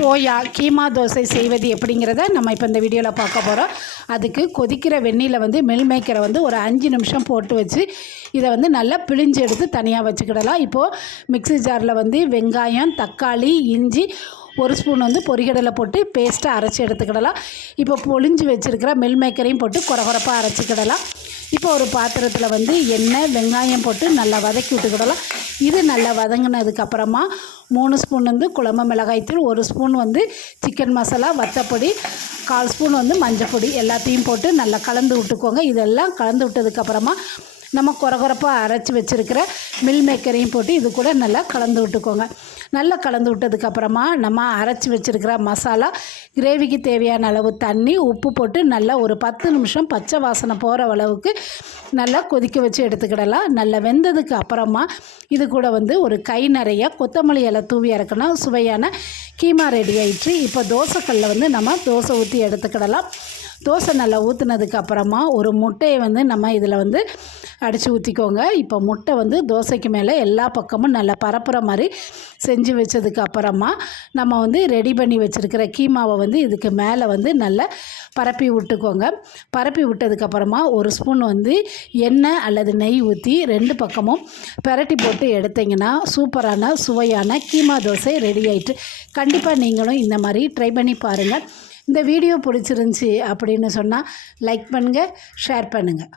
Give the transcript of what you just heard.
Soya keema dosa செய்வது எப்படிங்கிறத நம்ம இப்போ இந்த வீடியோவில் பார்க்க போகிறோம். அதுக்கு கொதிக்கிற வெந்நீரில் வந்து மில் மேக்கரை வந்து ஒரு 5 நிமிஷம் போட்டு வச்சு இதை வந்து நல்லா பிழிஞ்சு எடுத்து தனியாக வச்சுக்கிடலாம். இப்போது மிக்ஸி ஜாரில் வந்து வெங்காயம், தக்காளி, இஞ்சி, ஒரு ஸ்பூன் வந்து பொரிகடலை போட்டு பேஸ்ட்டாக அரைச்சி எடுத்துக்கிடலாம். இப்போ பொழிஞ்சு வச்சுருக்கிற மில் மேக்கரையும் போட்டு கொரகொரப்பாக அரைச்சிக்கிடலாம். இப்போ ஒரு பாத்திரத்தில் வந்து எண்ணெய், வெங்காயம் போட்டு நல்லா வதக்கி விட்டுக்கிடலாம். இது நல்லா வதங்கினதுக்கப்புறமா 3 ஸ்பூன் வந்து குழம்பு மிளகாய்த்தூள், 1 ஸ்பூன் வந்து சிக்கன் மசாலா, வத்தப்பொடி, 1/4 ஸ்பூன் வந்து மஞ்சப்பொடி எல்லாத்தையும் போட்டு நல்லா கலந்து விட்டுக்கோங்க. இதெல்லாம் கலந்து விட்டதுக்கப்புறமா நம்ம கொரகொரப்பாக அரைச்சி வச்சுருக்கிற மில் மேக்கரையும் போட்டு இது கூட நல்லா கலந்து விட்டுக்கோங்க. நல்லா கலந்து விட்டதுக்கப்புறமா நம்ம அரைச்சி வச்சுருக்கிற மசாலா, கிரேவிக்கு தேவையான அளவு தண்ணி, உப்பு போட்டு நல்லா ஒரு 10 நிமிஷம் பச்சை வாசனை போகிற அளவுக்கு நல்லா கொதிக்க வச்சு எடுத்துக்கிடலாம். நல்லா வெந்ததுக்கு அப்புறமா இது கூட வந்து ஒரு கை நிறைய கொத்தமல்லி இலை தூவி இறக்குனா சுவையான கீமா ரெடி ஆயிடுச்சு. இப்போ தோசைக்கல்லில் வந்து நம்ம தோசை ஊற்றி எடுத்துக்கிடலாம். தோசை நல்லா ஊற்றுனதுக்கு அப்புறமா ஒரு முட்டையை வந்து நம்ம இதில் வந்து அடித்து ஊற்றிக்கோங்க. இப்போ முட்டை வந்து தோசைக்கு மேலே எல்லா பக்கமும் நல்லா பரப்புற மாதிரி செஞ்சு வச்சதுக்கு அப்புறமா நம்ம வந்து ரெடி பண்ணி வச்சுருக்கிற கீமாவை வந்து இதுக்கு மேலே வந்து நல்லா பரப்பி விட்டுக்கோங்க. பரப்பி விட்டதுக்கப்புறமா 1 ஸ்பூன் வந்து எண்ணெய் அல்லது நெய் ஊற்றி 2 பக்கமும் பெரட்டி போட்டு எடுத்திங்கன்னா சூப்பரான சுவையான கீமா தோசை ரெடி ஆயிட்டு. கண்டிப்பாக நீங்களும் இந்த மாதிரி ட்ரை பண்ணி பாருங்கள். இந்த வீடியோ பிடிச்சிருந்துச்சி அப்படின்னு சொன்னால் லைக் பண்ணுங்கள், ஷேர் பண்ணுங்கள்.